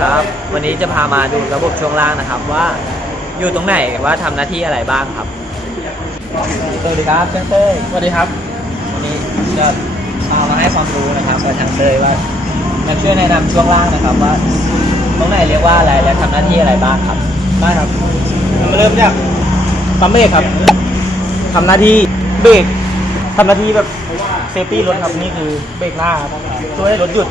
ครับ วันนี้จะพามาดูระบบช่วงล่างนะครับว่าอยู่ตรงไหนว่าทำหน้าที่อะไรบ้างครับ สวัสดีครับช่างเต้ยสวัสดีครับ วันนี้จะพามาให้ความรู้นะครับกับช่างเต้ยว่ามาช่วยแนะนำช่วงล่างนะครับว่า ตรงไหนเรียกว่าอะไรและทำหน้าที่อะไรบ้างครับได้ครับเรามาเริ่มจากปั๊มเบรกครับทำหน้าที่เบรกทำหน้าที่แบบเซฟตี้รถครับนี่คือเบรกหน้าครับช่วยให้รถหยุด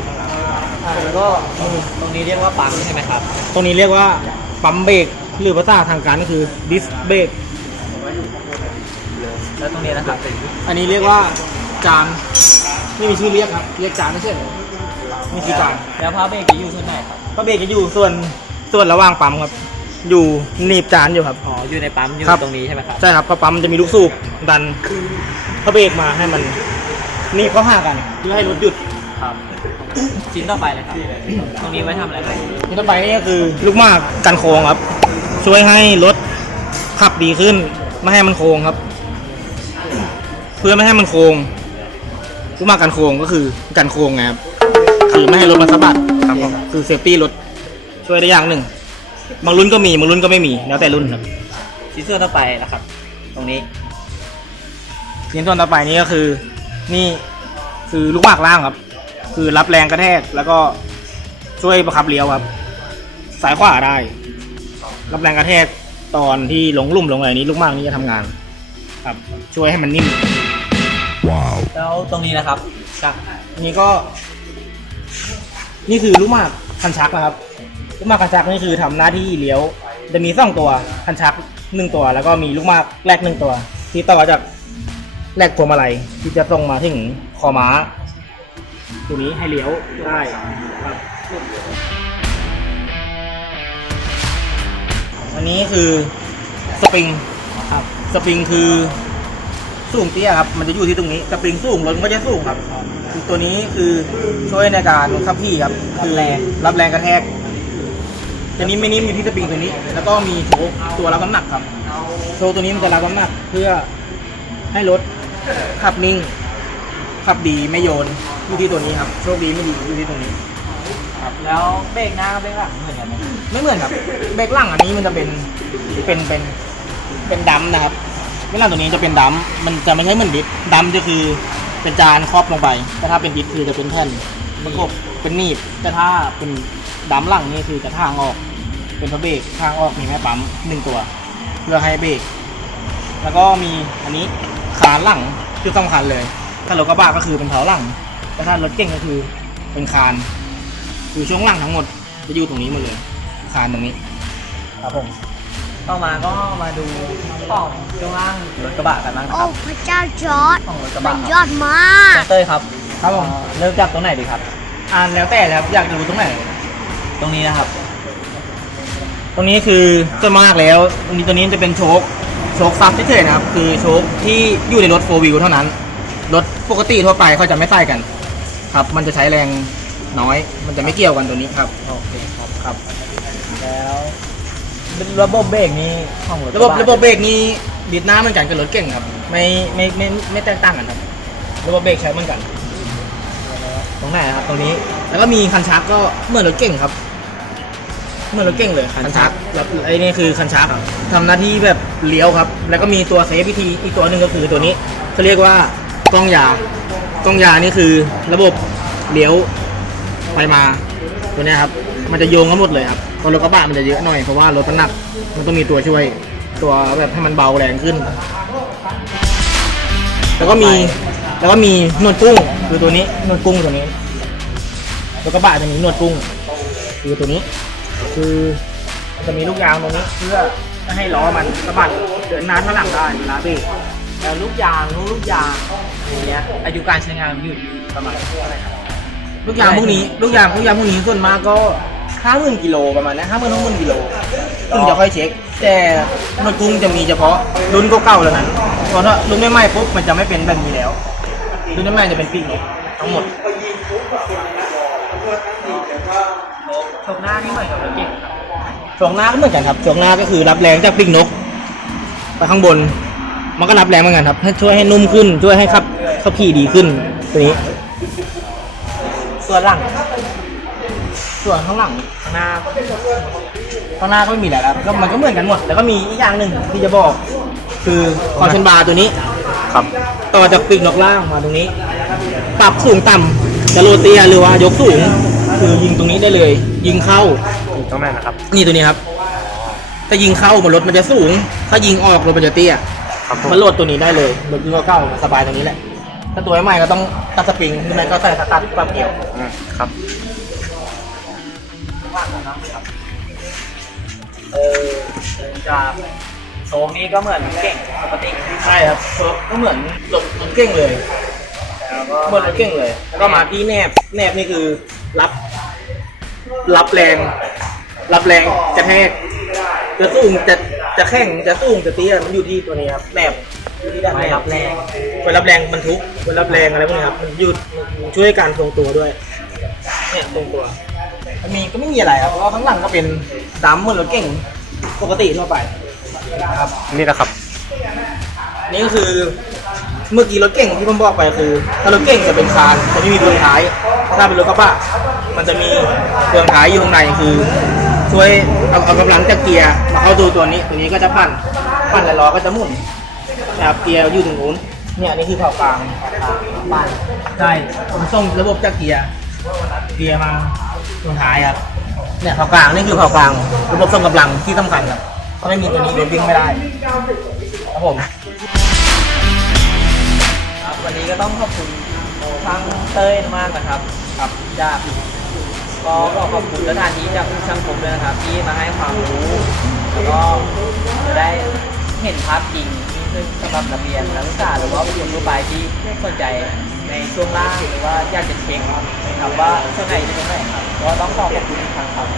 อ่าแล้วก็นี่ตรงนี้เรียกว่าปั๊มใช่ไหมครับ ตรงนี้เรียกว่าปั๊มเบรกหรือภาษาทางการก็คือดิสเบรกแล้วตรงนี้นะครับอันนี้เรียกว่าจานไม่มีชื่อเรียกครับ เรียกจานไม่ใช่เหรอนี่คือจานแล้วพาเบรกจะอยู่ส่วนไหนครับปั๊มเบรกจะอยู่ส่วนส่วนระหว่างปั๊มครับ อยู่หนีบจานอยู่ครับอ๋ออยู่ในปั๊มอยู่ครับตรงนี้ใช่ไหมครับใช่ครับเพราะปั๊มมันจะมีลูกสูบดันพระเบรกมาให้มันนี่เขาห่ากันเพื่อให้รถหยุดครับ ชิ้นต่อไปเลยครับ ตรงนี้ไว้ทำอะไรครับนี่ต่อไปนี่ก็คือลูกหมากกันโค้งครับ ช่วยให้รถขับดีขึ้น ไม่ให้มันโค้งครับ เพื่อไม่ให้มันโค้งลูกหมากกันโค้งก็คือกันโค้งไงครับคือไม่ให้รถมันสะบัดครับผมคือเซฟตี้รถช่วยได้อย่างหนึ่งบางรุ่นก็มีบางรุ่นก็ไม่มีแล้วแต่รุ่นครับชิ้นส่วนต่อไปนะครับ ตรงนี้ชิ้นส่วนต่อไปนี่ก็คือ นี่คือลูกหมากล่างครับ คือรับแรงกระแทกแล้วก็ช่วยประคับเลี้ยวครับ สายขวาได้ รับแรงกระแทกตอนที่หลงลุ่มหลงอะไรนี้ลูกหมากนี้จะทำงาน ครับ ช่วยให้มันนิ่มแล้วตรงนี้นะครับครับอันนี้ก็ นี่คือลูกหมากคันชักนะครับลูกหมากคันชักนี่คือทำหน้าที่เลี้ยว จะมีสองตัวคันชักหนึ่งตัว แล้วก็มีลูกหมากแรกหนึ่งตัว ที่ต่อจากแรกพวงมาลัยที่จะส่งมาถึงคอม้า ตัวนี้ให้เลี้ยวได้ครับอันนี้คือสปริงครับสปริงคือสูงเตี้ยครับมันจะอยู่ที่ตรงนี้สปริงสูงรถมันก็จะสูงครับตัวนี้คือช่วยในการขับขี่ครับคือแรงรับแรงกระแทกตัวนี้ไม่นิ่มอยู่ที่สปริงตัวนี้ แล้วก็มีโชคตัวรับน้ำหนักครับโชคตัวนี้มันจะรับน้ำหนักเพื่อให้รถขับนิ่งขับดีไม่โยน อยู่ที่ตัวนี้ครับโชคดีไม่ดีอยู่ที่ตรงนี้ ครับแล้วเบรกหน้ากับเบรกหลังเหมือนกันไหมไม่เหมือนครับเบรกหลังอันนี้มันจะเป็นเป็นเป็นเป็นดัมนะครับเบรกหลังตัวนี้จะเป็นดัมมันจะไม่ใช่เหมือนดิสดัมจะคือเป็นจานครอบลงไป แต่ถ้าเป็นดิสคือจะเป็นแท่นประกบเป็นหนีบแต่ถ้าเป็นดัมหลังนี่คือจะทางออก เป็นพระเบรกทางออกมีแม่ปั๊มหนึ่งตัว เพื่อให้เบรกแล้วก็มีอันนี้ขาหลังคือสำคัญเลยถ้ารถกระบะก็คือเป็นเท้าหลัง แต่ถ้ารถเก่งก็คือเป็นคานคือช่วงหลังทั้งหมดจะอยู่ตรงนี้หมดเลย คานตรงนี้ ครับผม ต่อมาก็มาดูของช่วงล่างรถกระบะกันบ้างนะโอ้ครับพระเจ้าจอร์ดของรถกระมับะนคยรับอดมากช่างเต้ยครับครับผม เอ่อเริ่มจากตรงไหนดีครับ อ่านแล้วแต่เลยครับอยากดูตรงไหน ตรงนี้นะครับ ตรงนี้คือส่วนมากแล้วตรงนี้ตัวนี้จะเป็นโชคโชคซับเฉยๆนะครับ คือโชคที่อยู่ในรถโฟวิวเท่านั้น รถปกติทั่วไปเขาจะไม่ใส่กัน ครับ มันจะใช้แรงน้อย มันจะไม่เกี่ยวกันตัวนี้ครับ โอเคครับครับ แล้วระบบเบรกนี้ของรถกระระบบบะระบบเบรกนี้ดิดหน้าเหมือนกันกับรถเก่งครับ ไม่ไม่ไม่ไม่แตกต่างกันครับ ระบบเบรกใช้เหมือนกัน ตรงไหนนะครับตรงนี้ แล้วก็มีคันชักก็เหมือนรถเก่งครับ เหมือนรถเก่งเลยคันชักแล้วไอ้นี่คือคันชักทำหน้าที่แบบเลี้ยวครับ แล้วก็มีตัวเซฟวิธีอีกตัวหนึ่งก็คือตัวนี้เขาเรียกว่ากล้องยา กล้องยานี่คือระบบเลี้ยวไปมาตัวนี้ครับ มันจะโยงกันหมดเลยครับพอรถกระบะมันจะเยอะหน่อยเพราะว่ารถมันหนัก มันต้องมีตัวช่วยตัวแบบให้มันเบาแรงขึ้น แล้วก็มีแล้วก็มีหนวดกุ้งคือตัวนี้หนวดกุ้งตัวนี้รถกระบะจะมีหนวดกุ้ง คือตัวนี้ คือจะมีลูกยางตรงนี้เพื่อให้ล้อมันสะบัดเดินหน้าถอยหลังได้เวลาเบรก แล้วลูกยางลูกยางอย่างเงี้ยอายุการใช้งานมันอยู่ที่ประมาณเท่าไหร่ครับลูกยางพวกนี้ลูกยางลูกยางพวกนี้ส่วนมากก็ห้าหมื่นกิโลประมาณนี้ห้าหมื่นหกหมื่นกิโลถึงจะค่อยเช็ค แต่หนวดกุ้งจะมีเฉพาะรุ่นเก่าๆแล้วนั้นเพราะถ้ารุ่นใหม่ๆปุ๊บมันจะไม่เป็นแบบนี้แล้วรุ่นใหม่ๆจะเป็นปีกนกทั้งหมดชกหน้านี่เหมือนกับรถเก่งครับช่วงหน้าก็เหมือนกันครับช่วงหน้าก็คือรับแรงจากปีกนก ไปข้างบน มันก็รับแรงเหมือนกันครับให้ช่วยให้นุ่มขึ้น ช่วยให้ขับขับขี่ดีขึ้นตัวนี้ ส่วนหลัง ส่วนส่วนข้างหลังข้างหน้าข้างหน้าก็ไม่มีอะไรแล้วก็มันก็เหมือนกันหมด แล้วก็มีอีกอย่างหนึ่งที่จะบอก คือคอนเชนบาร์ตัวนี้ ครับ ต่อจากปีกนอกล่างมาตรงนี้ ปรับสูงต่ำจะโรเตียหรือว่ายกสูง คือยิงตรงนี้ได้เลย ยิงเข้า อยู่ตรงไหนนะครับ นี่ตัวนี้ครับ ถ้ายิงเข้ามันรถมันจะสูง ถ้ายิงออกรถมันจะเตี้ย ครับผม มันโหลดตัวนี้ได้เลยรถรุ่นเก่าๆมันสบายตรงนี้แหละ ถ้าตัวใหม่ก็ต้องตัดสปริงหรือไม่ก็ใส่สตาร์ทปรับเกี่ยวอืมครับเออจากโซมนี้ก็เหมือนเก่งปกติใช่ครับก็เหมือนรถรถเก่งเลยแล้วก็เหมือนรถเก่งเลย แล้วก็มาที่แนบแนบนี่คือรับ รับแรง รับแรงจะแทกจะสูงจะ จะแข็งจะสูงจะเตี้ยมันอยู่ที่ตัวนี้ครับแนบอยู่ที่ด้านไม่แนรับแรงไว้รับแรงบรรทุกไว้รับแรงอะไรพวกนี้ครับมันหยุดมันช่วยการทรงตัวด้วยเนี่ยทรงตัวมันมีก็ไม่มีอะไรครับเพราะว่าข้างหลังก็เป็นดัมเหมือนรถเก่งปกติทั่วไปนะครับ นี่แหละครับนี่ก็คือเมื่อกี้รถเก่งที่ผมบอกไปคือ ถ้ารถเก่งจะเป็นคานจะไม่มีเฟืองท้ายถ้าเป็นรถกระบะมันจะมีเฟืองท้ายอยู่ข้างในคือ ช่วยเอาเอากำลังจากเกียร์มาเข้าตัวตัวนี้ ตัวนี้ก็จะปั่น ปั่นแล้วล้อก็จะหมุนนะครับเกียร์อยู่ตรงนู้น เนี่ยนี่คือเผากลางปั่นใช่ผมส่งระบบจากเกียร์ เกียร์มาตรงท้ายครับ เนี่ยเผากลางนี่คือเผากลาง ระบบส่งกำลังที่สำคัญครับถ้าไม่มีตัวนี้รถวิ่งไม่ได้ครับผมครับวันนี้ก็ต้องขอบคุณทางเต้ยมากนะครับ ครับจาก ก็ขอขอบคุณสถานที่จากช่างผมด้วยนะครับ ที่มาให้ความรู้ แล้วก็ได้เห็นภาพจริงซึ่งสำหรับนักเรียนนักศึกษาหรือว่าผู้ชมทั่วไปที่สนใจในช่วงล่างหรือว่าอยากจะเช็คนะครับว่าช่วงไหนอยู่ตรงไหนครับก็ต้องขอขอบคุณอีกครั้งขอบคุณครับ